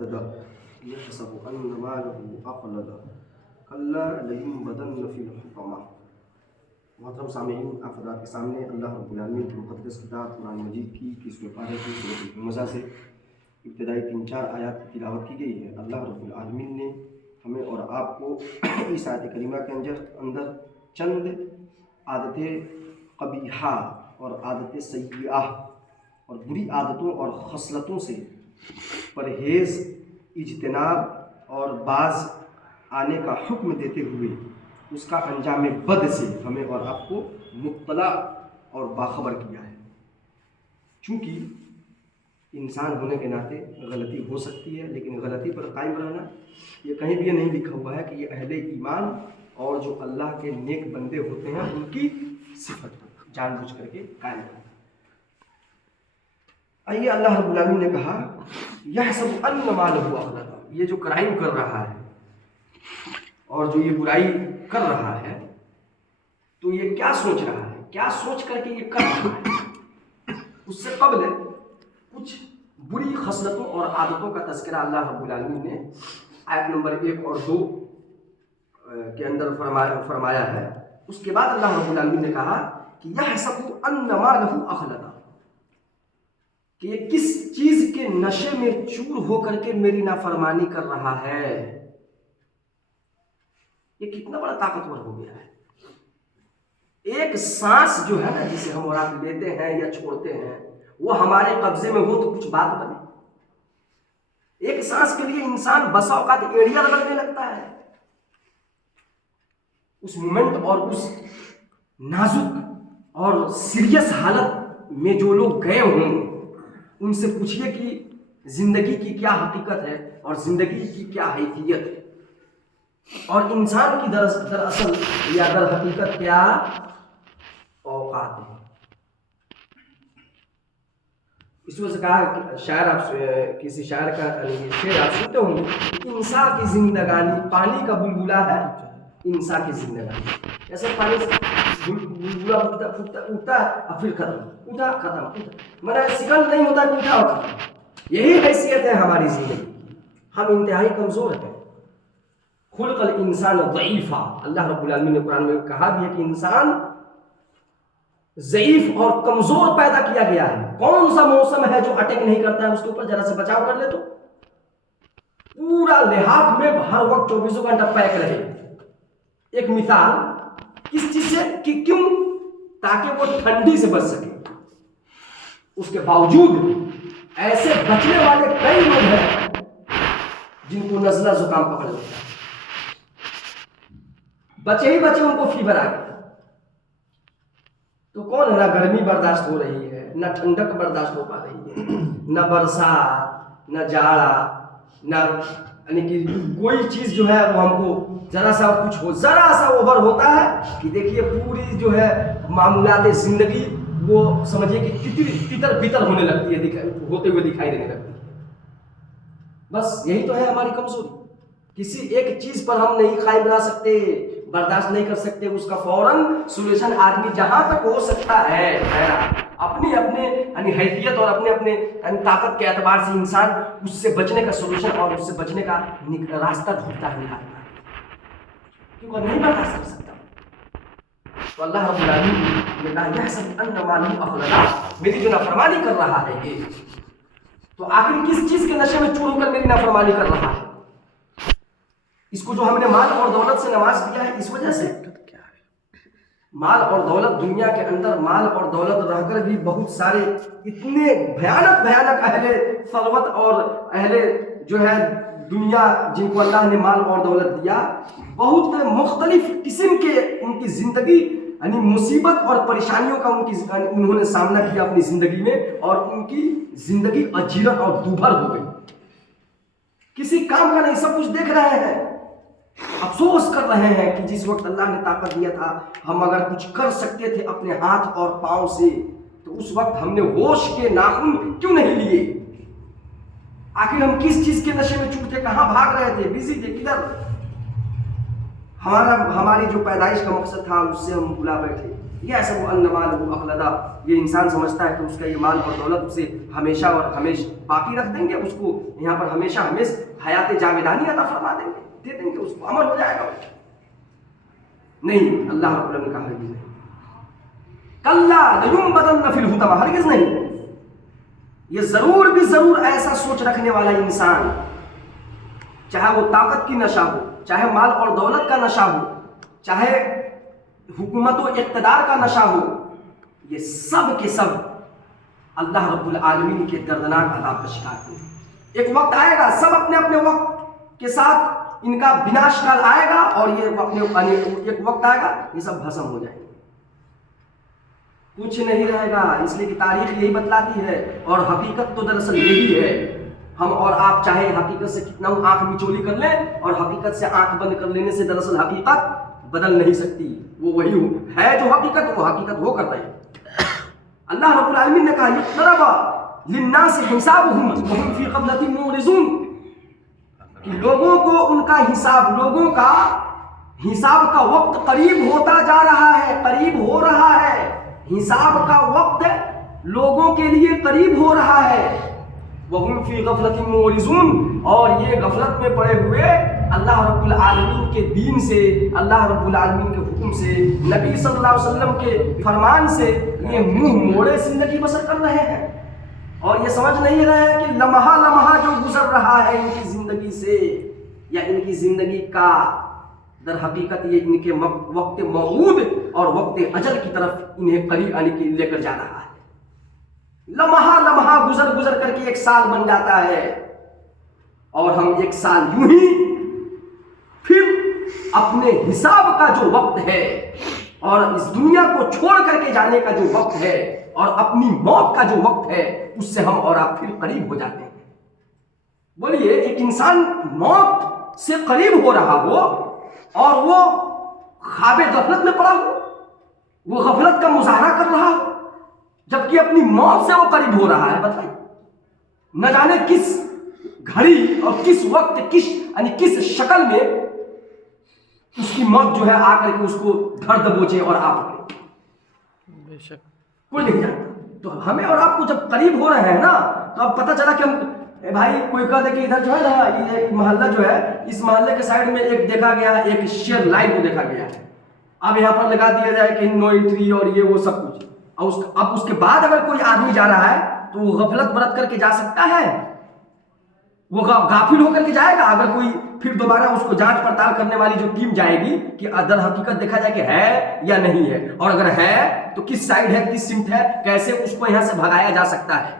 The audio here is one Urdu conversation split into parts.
اهتدى يحسب أن ماله أخلد كلا لينبذن في الحطمة۔ محترم سامعین، آپ حضرات کے سامنے اللہ رب العالمین کی مقدس کتاب قرآن مجید کی 21ویں پارے کی سورۃ الہمزہ سے ابتدائی 3-4 آیات کی تلاوت کی گئی ہے۔ اللہ رب العالمین نے ہمیں اور آپ کو اس آیت کریمہ کے اندر چند عادتیں قبیحہ اور عادتیں سیئہ اور بری عادتوں اور خصلتوں سے پرہیز، اجتناب اور باز آنے کا حکم دیتے ہوئے اس کا انجام بد سے ہمیں اور آپ کو مطلع اور باخبر کیا ہے۔ چونکہ انسان ہونے کے ناطے غلطی ہو سکتی ہے، لیکن غلطی پر قائم رہنا یہ کہیں بھی یہ نہیں لکھا ہوا ہے کہ یہ اہل ایمان اور جو اللہ کے نیک بندے ہوتے ہیں ان کی صفت جان بوجھ کر کے قائم رہنا۔ آئیے، اللہ رب العالمین نے کہا یحسب ان مالہ اخلد، یہ جو کرائم کر رہا ہے اور جو یہ برائی کر رہا ہے تو یہ کیا سوچ رہا ہے، کیا سوچ کر کے یہ کر رہا ہے؟ اس سے قبل کچھ بری خصلتوں اور عادتوں کا تذکرہ اللہ رب العالمین نے آیت نمبر 1 اور 2 کے اندر فرمایا ہے۔ اس کے بعد اللہ رب العالمین نے کہا کہ یحسب ان مالہ اخلد، کہ یہ کس چیز کے نشے میں چور ہو کر کے میری نافرمانی کر رہا ہے۔ یہ کتنا بڑا طاقتور ہو گیا ہے۔ ایک سانس جو ہے نا، جسے ہم اور آپ لیتے ہیں یا چھوڑتے ہیں، وہ ہمارے قبضے میں ہو تو کچھ بات بنے۔ ایک سانس کے لیے انسان بسا اوقات ایڑیاں رگڑنے لگتا ہے۔ اس مومنٹ اور اس نازک اور سیریس حالت میں جو لوگ گئے ہوں ان سے پوچھئے کہ زندگی کی کیا حقیقت ہے اور زندگی کی کیا حیثیت ہے، اور انسان کی دراصل یا در حقیقت کیا اوقات ہے۔ اس وجہ سے کہا شاعر، آپ کسی شاعر کا شعر آپ سنتے ہوں گے، انسان کی زندگانی پانی کا بلبلا ہے، انسان کی زندگانی ایسے پانی سے بلبلا اٹھتا اور پھر ختم، اٹھا ختم، مگر سیکنڈ نہیں ہوتا کہ اٹھا اور ختم۔ یہی حیثیت ہے ہماری زندگی۔ ہم انتہائی کمزور ہیں۔ خلق الانسان ضعیفا، اللہ رب العالمین نے قرآن میں کہا بھی ہے کہ انسان ضعیف اور کمزور پیدا کیا گیا ہے۔ کون سا موسم ہے جو اٹیک نہیں کرتا ہے اس کے اوپر؟ ذرا سے بچاؤ کر لے تو پورا لحاظ میں ہر وقت 24 گھنٹہ پیک رہے۔ ایک مثال کس چیز سے کہ کیوں؟ تاکہ وہ ٹھنڈی سے بچ سکے۔ اس کے باوجود ایسے بچنے والے کئی لوگ ہیں جن کو نزلہ زکام پکڑ لیتا ہے، بچے ہی بچے ان کو فیور آ گیا۔ تو کون ہے؟ نہ گرمی برداشت ہو رہی ہے، نہ ٹھنڈک برداشت ہو پا رہی ہے، نہ برسات، نہ جاڑا، نہ یعنی کہ کوئی چیز جو ہے وہ ہم کو ذرا سا کچھ ہو، ذرا سا اوور ہوتا ہے کہ دیکھیے پوری جو ہے معمولات زندگی وہ سمجھیے کہ تتر بتر ہونے لگتی ہے، ہوتے ہوئے دکھائی دینے لگتی ہے۔ بس یہی تو ہے ہماری کمزوری۔ کسی ایک چیز پر ہم نہیں قائم رہ سکتے، برداشت نہیں کر سکتے، اس کا فوراً سولوشن آدمی جہاں تک ہو سکتا ہے اپنی یعنی حیثیت اور اپنے طاقت کے اعتبار سے انسان اس سے بچنے کا سولوشن اور اس سے بچنے کا راستہ ڈھونڈتا ہے، نکالتا ہے، کیونکہ نہیں برداشت کر سکتا۔ تو اللہ رب العالمین نے کہا یحسب ان مالہ اخلد، میری جو نافرمانی کر رہا ہے یہ، تو آخر کس چیز کے نشے میں چور ہو کر میری نافرمانی کر رہا ہے؟ اس کو جو ہم نے مال اور دولت سے نواز دیا ہے، اس وجہ سے مال اور دولت، دنیا کے اندر مال اور دولت رہ کر بھی بہت سارے اتنے بھیانک اہل ثروت اور اہل جو ہے دنیا جن کو اللہ نے مال اور دولت دیا، بہت مختلف قسم کے ان کی زندگی یعنی مصیبت اور پریشانیوں کا انہوں نے سامنا کیا اپنی زندگی میں، اور ان کی زندگی اجیرت اور دوبھر ہو گئی، کسی کام کا نہیں، سب کچھ دیکھ رہے ہیں، افسوس کر رہے ہیں کہ جس وقت اللہ نے طاقت دیا تھا ہم اگر کچھ کر سکتے تھے اپنے ہاتھ اور پاؤں سے تو اس وقت ہم نے ہوش کے ناخن کیوں نہیں لیے؟ آخر ہم کس چیز کے نشے میں چور تھے؟ کہاں بھاگ رہے تھے؟ بزی تھے کدھر؟ ہماری جو پیدائش کا مقصد تھا اس سے ہم بھلا بیٹھے۔ یحسب ان مالہ اخلدا، یہ انسان سمجھتا ہے کہ اس کا یہ مال اور دولت اسے ہمیشہ اور ہمیشہ باقی رکھ دیں گے، اس کو یہاں پر ہمیشہ حیات جاویدانی عطا فرما دیں گے، دے دیں گے، اس کو عمل ہو جائے گا۔ نہیں، اللہ رب العالمین نے کہا ہرگز نہیں، کلا لینبذن فی الحطمہ، ہرگز نہیں۔ یہ ضرور بھی ضرور ایسا سوچ رکھنے والا انسان، چاہے وہ طاقت کی نشہ ہو، چاہے مال اور دولت کا نشہ ہو، چاہے حکومت و اقتدار کا نشہ ہو، یہ سب کے سب اللہ رب العالمین کے دردناک عذاب کا شکار ہوں۔ ایک وقت آئے گا، سب اپنے اپنے وقت کے ساتھ ان کا بناش کال آئے گا، اور یہ ایک وقت آئے گا یہ سب بھسم ہو جائیں گے، کچھ نہیں رہے گا۔ اس لیے کہ تاریخ یہی بتلاتی ہے، اور حقیقت تو دراصل یہی ہے۔ ہم اور آپ چاہے حقیقت سے کتنا آنکھ مچولی کر لیں، اور حقیقت سے آنکھ بند کر لینے سے دراصل حقیقت بدل نہیں سکتی، وہ وہی ہے جو حقیقت، وہ حقیقت وہ کر رہے ہیں۔ اللہ رب العالمین نے کہا اقترب للناس حسابهم وهم في غفلة معرضون، کہ لوگوں کو ان کا حساب، لوگوں کا حساب کا وقت قریب ہوتا جا رہا ہے، قریب ہو رہا ہے، حساب کا وقت لوگوں کے لیے قریب ہو رہا ہے۔ وَهُمْ فِي غَفْلَةٍ مُعْرِضُونَ، اور یہ غفلت میں پڑے ہوئے اللہ رب العالمین کے دین سے، اللہ رب العالمین کے حکم سے، نبی صلی اللہ علیہ وسلم کے فرمان سے یہ منہ موڑے زندگی بسر کر رہے ہیں، اور یہ سمجھ نہیں رہے ہیں کہ لمحہ لمحہ جو گزر رہا ہے ان کی زندگی سے، یا ان کی زندگی کا در حقیقت یہ ان کے وقت موعود اور وقت اجل کی طرف انہیں قریب لے کر جا رہا ہے۔ لمحہ لمحہ گزر گزر کر کے ایک سال بن جاتا ہے، اور ہم ایک سال یوں ہی پھر اپنے حساب کا جو وقت ہے، اور اس دنیا کو چھوڑ کر کے جانے کا جو وقت ہے، اور اپنی موت کا جو وقت ہے، اس سے ہم اور آپ پھر قریب ہو جاتے ہیں۔ بولیے، ایک انسان موت سے قریب ہو رہا ہو اور وہ خواب غفلت میں پڑا ہو، وہ غفلت کا مظاہرہ کر رہا ہو، جبکہ اپنی موت سے وہ قریب ہو رہا ہے، بتائیے نہ جانے کس گھڑی اور کس وقت کس شکل میں اس کی موت جو ہے آ کر کے اس کو دھر دبوچے اور آپ پکڑے، بے شک کوئی نہیں جانتا۔ تو ہمیں اور آپ کو جب قریب ہو رہے ہیں نا، تو اب پتہ چلا کہ ہم بھائی کوئی کہا دے کہ ادھر جو ہے نا، یہ محلہ جو ہے، اس محلے کے سائڈ میں ایک دیکھا گیا، ایک شیئر لائن کو دیکھا گیا، اب یہاں پر لگا دیا جائے کہ نو انٹری اور یہ وہ سب کچھ۔ اب اس کے بعد اگر کوئی آدمی جا رہا ہے تو وہ غفلت برت کر کے جا سکتا ہے، وہ غافل ہو کر کے جائے گا؟ اگر کوئی پھر دوبارہ اس کو جانچ پڑتال کرنے والی جو ٹیم جائے گی کہ در حقیقت دیکھا جائے کہ ہے یا نہیں ہے، اور اگر ہے تو کس سائڈ ہے، کس سمت ہے، کیسے اس کو یہاں سے بھگایا جا سکتا ہے،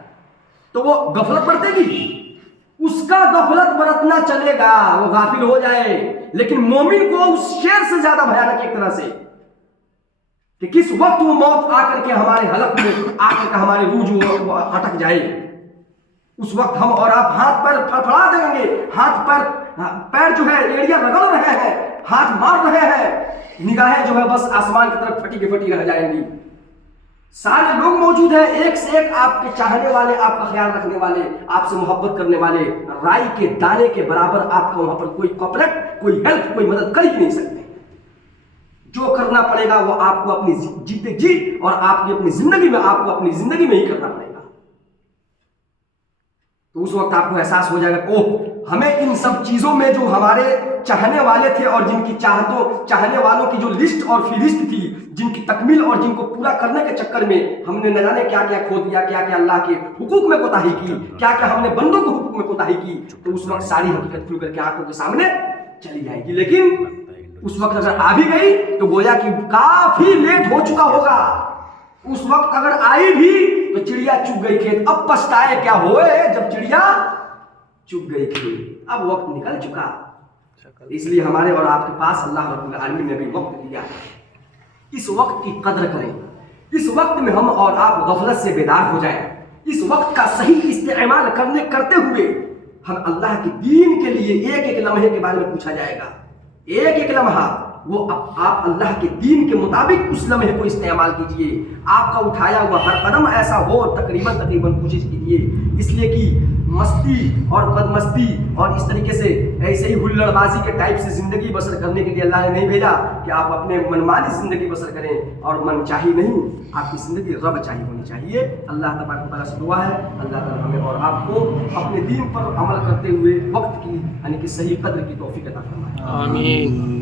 تو وہ غفلت برتے گی، اس کا غفلت برتنا چلے گا، وہ غافل ہو جائے۔ لیکن مومن کو اس شیر سے زیادہ بھیانک ایک طرح سے کہ کس وقت وہ موت آ کر کے ہمارے حلق میں آ کر کے ہمارے روح جو اٹک جائے، اس وقت ہم اور آپ ہاتھ پیر پھڑپھڑا دیں گے، ہاتھ پیر جو ہے ایڑیاں رگڑ رہے ہیں، ہاتھ مار رہے ہیں، نگاہیں جو ہے بس آسمان کی طرف پھٹی کی پھٹی رہ جائیں گی۔ سارے لوگ موجود ہیں، ایک سے ایک آپ کے چاہنے والے، آپ کا خیال رکھنے والے، آپ سے محبت کرنے والے، رائی کے دانے کے برابر آپ کو وہاں پر کوئی کوپریٹ، کوئی ہیلپ، کوئی مدد کر ہی نہیں سکتے۔ جو کرنا پڑے گا وہ آپ کو اپنی جیتے جی اور آپ کی اپنی زندگی میں، آپ کو اپنی زندگی میں ہی کرنا پڑے گا۔ تو اس وقت آپ کو احساس ہو جائے گا، اوہ ہمیں ان سب چیزوں میں جو ہمارے چاہنے والے تھے اور جن کی چاہنے والوں کی جو لسٹ اور فہرست تھی، جن کی تکمیل اور جن کو پورا کرنے کے چکر میں ہم نے نہ جانے کیا کیا کھو دیا، کیا کیا اللہ کے حقوق میں کوتاہی کی، کیا کیا ہم نے بندوں کے حقوق میں کوتاہی کی، تو اس وقت ساری حقیقت کھل کر کے آنکھوں کے سامنے چلی جائے گی۔ لیکن اس وقت اگر آ بھی گئی تو گویا کہ کافی لیٹ ہو چکا ہوگا۔ اس وقت اگر آئی بھی تو چڑیا چگ گئی کھیت، اب پچھتائے کیا ہوئے جب چڑیا چگ گئی کھیت، اب وقت نکل چکا۔ اس لیے ہمارے اور آپ کے پاس اللہ رب العالمین نے بھی وقت دیا، اس وقت کی قدر کریں، اس وقت میں ہم اور آپ غفلت سے بیدار ہو جائیں، اس وقت کا صحیح استعمال کرتے ہوئے ہم اللہ کے دین کے لیے ایک ایک لمحے کے بارے میں پوچھا جائے گا، ایک ایک لمحہ وہ آپ اللہ کے دین کے مطابق اس لمحے کو استعمال کیجئے۔ آپ کا اٹھایا ہوا ہر قدم ایسا ہو، تقریباً کوشش کیجئے، اس لیے کہ مستی اور بدمستی اور اس طریقے سے ایسے ہی ہلڑبازی کے ٹائپ سے زندگی بسر کرنے کے لیے اللہ نے نہیں بھیجا کہ آپ اپنے منمانی زندگی بسر کریں اور من چاہی نہیں. آپ کی زندگی رب چاہی ہونی چاہیے. اللہ تبارک و تعالیٰ سے دعا ہے اللہ تعالیٰ ہمیں اور آپ کو اپنے دین پر عمل کرتے ہوئے وقت کی یعنی کہ صحیح قدر کی توفیق عطا فرمائے. آمین.